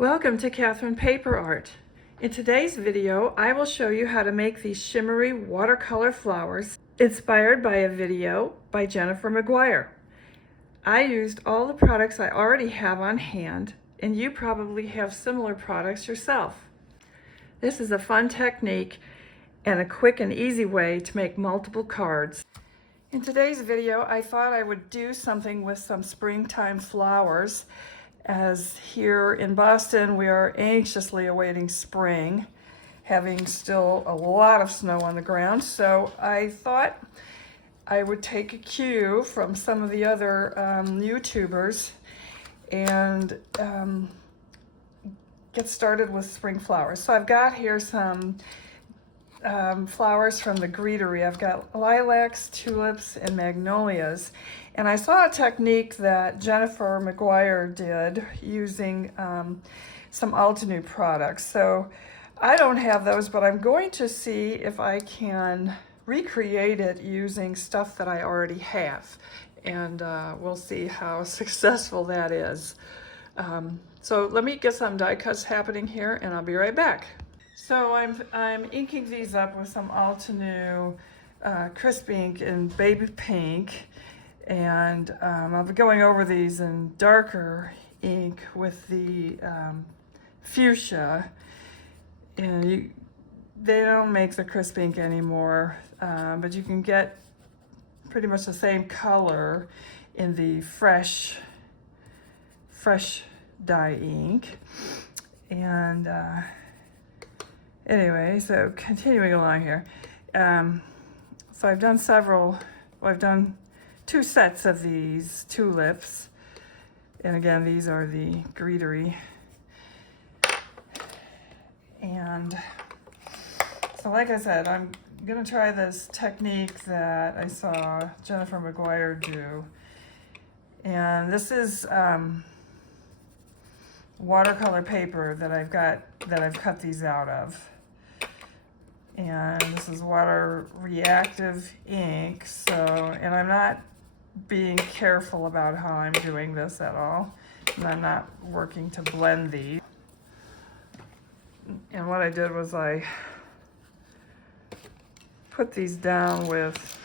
Welcome to Catherine Paper Art. In today's video, I will show you how to make these shimmery watercolor flowers inspired by a video by Jennifer McGuire. I used all the products I already have on hand, and you probably have similar products yourself. This is a fun technique and a quick and easy way to make multiple cards. In today's video, I thought I would do something with some springtime flowers, as here in Boston we are anxiously awaiting spring, having still a lot of snow on the ground. So I thought I would take a cue from some of the other YouTubers and get started with spring flowers. So I've got here some flowers from the Greetery. I've got lilacs, tulips, and magnolias. And I saw a technique that Jennifer McGuire did using some Altenew products. So I don't have those, but I'm going to see if I can recreate it using stuff that I already have. And we'll see how successful that is. So let me get some die cuts happening here, and I'll be right back. So I'm inking these up with some Altenew Crisp ink in baby pink, and I'll be going over these in darker ink with the fuchsia. And they don't make the crisp ink anymore, but you can get pretty much the same color in the fresh dye ink. And anyway, so continuing along here. So I've done two sets of these tulips. And again, these are the Greetery. And so like I said, I'm gonna try this technique that I saw Jennifer McGuire do. And this is watercolor paper that I've cut these out of. And this is water reactive ink, and I'm not being careful about how I'm doing this at all. And I'm not working to blend these. And what I did was I put these down with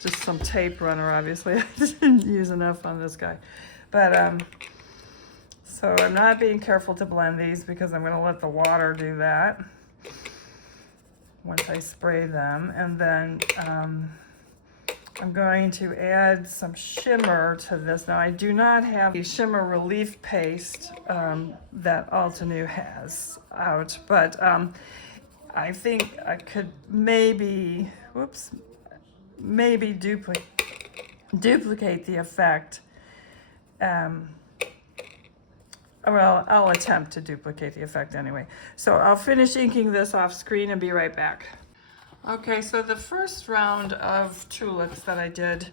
just some tape runner, obviously. I didn't use enough on this guy. But so I'm not being careful to blend these because I'm gonna let the water do that once I spray them. And then I'm going to add some shimmer to this. Now I do not have the shimmer relief paste that Altenew has out, but I think I could maybe duplicate the effect. Well, I'll attempt to duplicate the effect anyway. So I'll finish inking this off screen and be right back. Okay, so the first round of tulips that I did,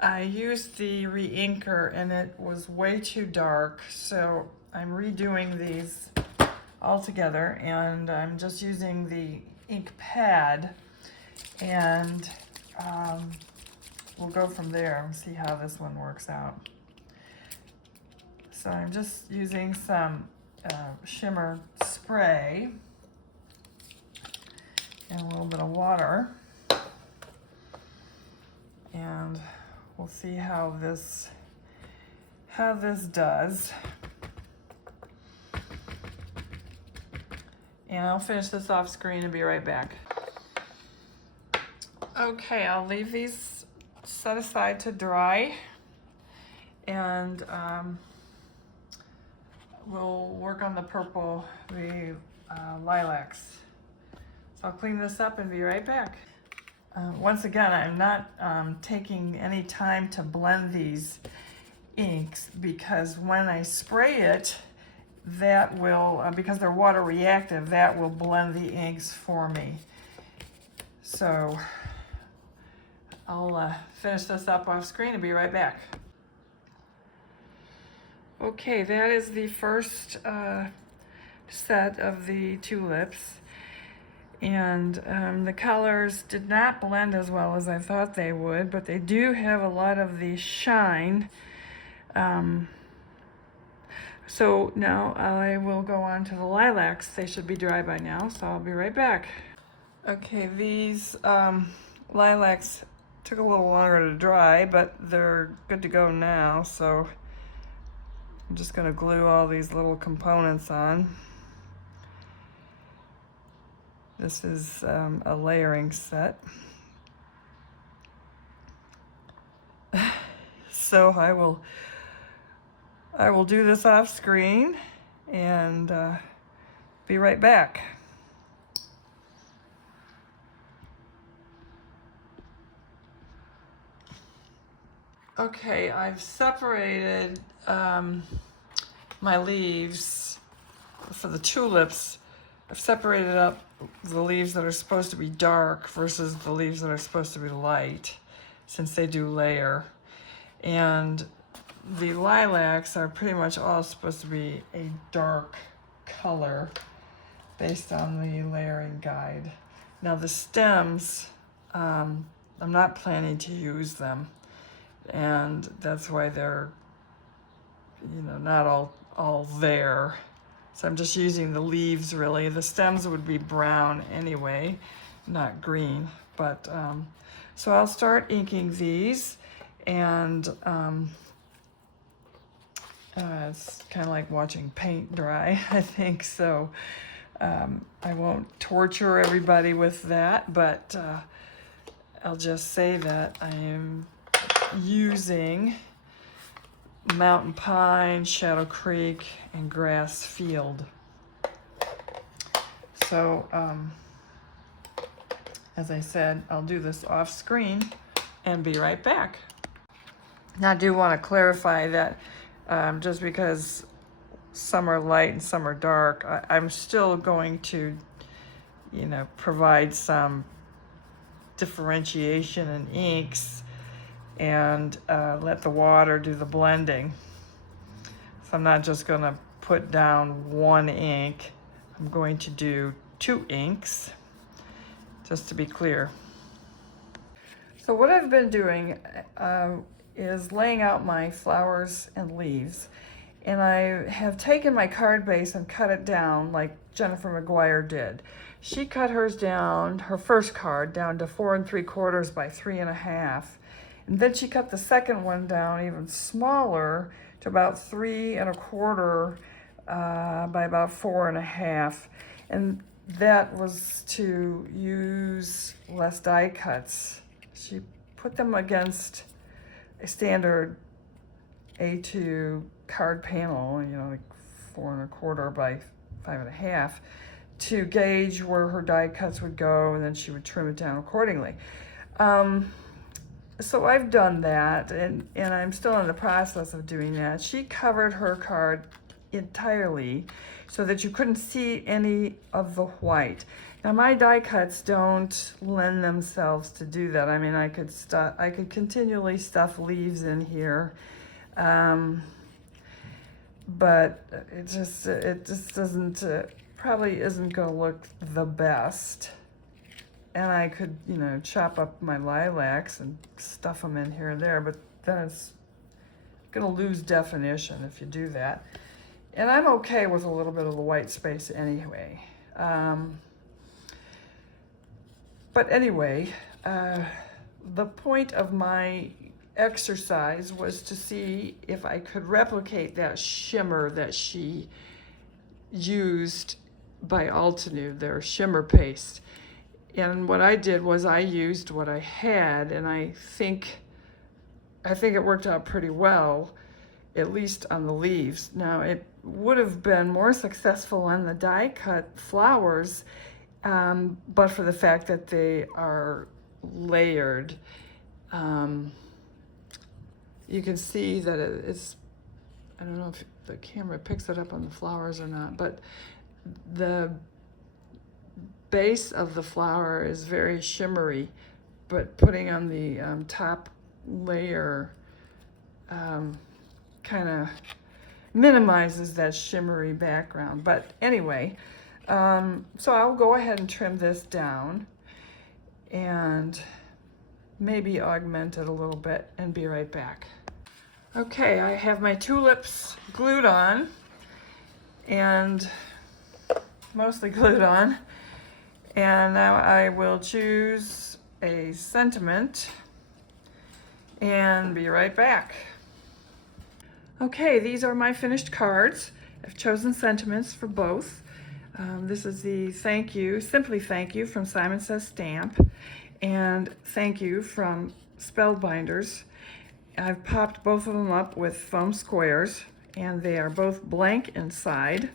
I used the re-inker and it was way too dark. So I'm redoing these all together, and I'm just using the ink pad, and we'll go from there and see how this one works out. So I'm just using some shimmer spray and a little bit of water, and we'll see how this does. And I'll finish this off screen and be right back. Okay, I'll leave these set aside to dry, and we'll work on the purple, the lilacs. So I'll clean this up and be right back. Once again, I'm not taking any time to blend these inks, because when I spray it, that will, because they're water reactive, that will blend the inks for me. So I'll finish this up off screen and be right back. Okay, that is the first set of the tulips, and the colors did not blend as well as I thought they would, but they do have a lot of the shine. So now I will go on to the lilacs. They should be dry by now, so I'll be right back. Okay, these lilacs took a little longer to dry, but they're good to go now, so I'm just going to glue all these little components on. This is a layering set. So I will do this off screen and be right back. Okay, I've separated my leaves for the tulips. I've separated up the leaves that are supposed to be dark versus the leaves that are supposed to be light, since they do layer. And the lilacs are pretty much all supposed to be a dark color based on the layering guide. Now the stems, I'm not planning to use them, and that's why they're, not all there. So I'm just using the leaves really. The stems would be brown anyway, not green. But so I'll start inking these, and it's kind of like watching paint dry, I think. So I won't torture everybody with that, but I'll just say that I am using Mountain Pine, Shadow Creek, and Grass Field. So, as I said, I'll do this off screen and be right back. Now I do want to clarify that just because some are light and some are dark, I'm still going to, provide some differentiation in inks and let the water do the blending. So I'm not just going to put down one ink. I'm going to do 2 inks, just to be clear. So what I've been doing is laying out my flowers and leaves. And I have taken my card base and cut it down like Jennifer McGuire did. She cut hers down, her first card, down to 4 3/4 by 3 1/2. And then she cut the second one down even smaller to about 3 1/4 by about 4 1/2. And that was to use less die cuts. She put them against a standard A2 card panel, like 4 1/4 by 5 1/2, to gauge where her die cuts would go, and then she would trim it down accordingly. So I've done that, and I'm still in the process of doing that. She covered her card entirely so that you couldn't see any of the white. Now my die cuts don't lend themselves to do that. I mean, I could continually stuff leaves in here, but it just doesn't, probably isn't going to look the best. And I could, chop up my lilacs and stuff them in here and there, but then it's going to lose definition if you do that. And I'm okay with a little bit of the white space anyway. But anyway, the point of my exercise was to see if I could replicate that shimmer that she used by Altenew, their shimmer paste. And what I did was I used what I had, and I think it worked out pretty well, at least on the leaves. Now, it would have been more successful on the die cut flowers, but for the fact that they are layered. You can see that it's, I don't know if the camera picks it up on the flowers or not, but the base of the flower is very shimmery, but putting on the top layer kind of minimizes that shimmery background. But anyway, so I'll go ahead and trim this down and maybe augment it a little bit and be right back. Okay, I have my tulips glued on, and mostly glued on. And now I will choose a sentiment and be right back. Okay, these are my finished cards. I've chosen sentiments for both. This is the thank you, simply thank you from Simon Says Stamp, and thank you from Spellbinders. I've popped both of them up with foam squares, and they are both blank inside.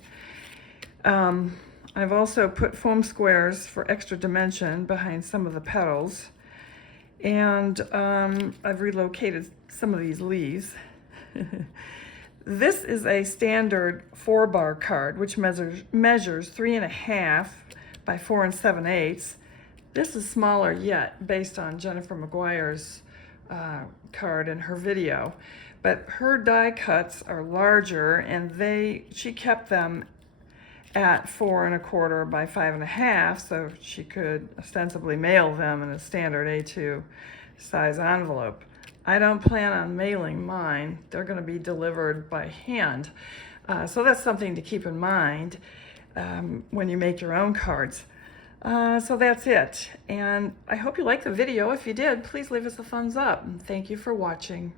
I've also put foam squares for extra dimension behind some of the petals, and I've relocated some of these leaves. This is a standard 4-bar card, which measures 3.5 by 4 7/8. This is smaller yet, based on Jennifer McGuire's card in her video, but her die cuts are larger, and she kept them at 4 1/4 by 5 1/2, so she could ostensibly mail them in a standard A2 size envelope. I don't plan on mailing mine. They're going to be delivered by hand. So that's something to keep in mind when you make your own cards. So that's it. And I hope you liked the video. If you did, please leave us a thumbs up. And thank you for watching.